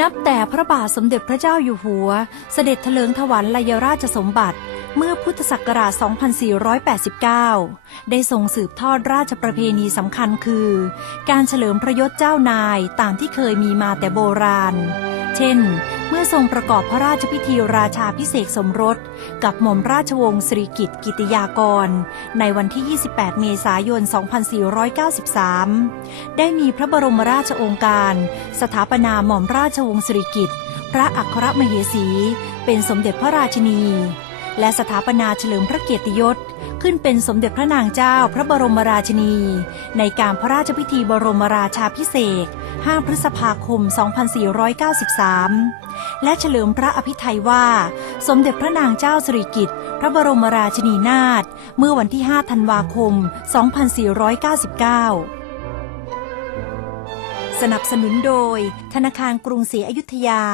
นับแต่พระบาทสมเด็จพระเจ้าอยู่หัว เสด็จเถลิงถวันลัยราชสมบัติเมื่อพุทธศักราช 2489 ได้ทรงสืบทอดราชประเพณีสำคัญคือ การเฉลิมพระยศเจ้านายตามที่เคยมีมาแต่โบราณ เช่น เมื่อทรงประกอบพระราชพิธีราชาพิเศษสมรส กับหม่อมราชวงศ์สิริกิติ์กิติยากร ในวันที่ 28 เมษายน 2493 ได้มีพระบรมราชองค์การ สถาปนาหม่อมราชวงศ์สิริกิติ์พระอัครมเหสี เป็นสมเด็จพระราชินี และสถาปนาเฉลิมพระเกียรติยศขึ้นเป็นสมเด็จพระนางเจ้าพระบรมราชินี ในการพระราชพิธีบรมราชาพิเศษ 5 พฤษภาคม 2493 และเฉลิมพระอภิไทยว่า สมเด็จพระนางเจ้าสิริกิติ์พระบรมราชินีนาถเมื่อวันที่ 5 ธันวาคม 2499 สนับสนุนโดย ธนาคารกรุงศรีอยุธยา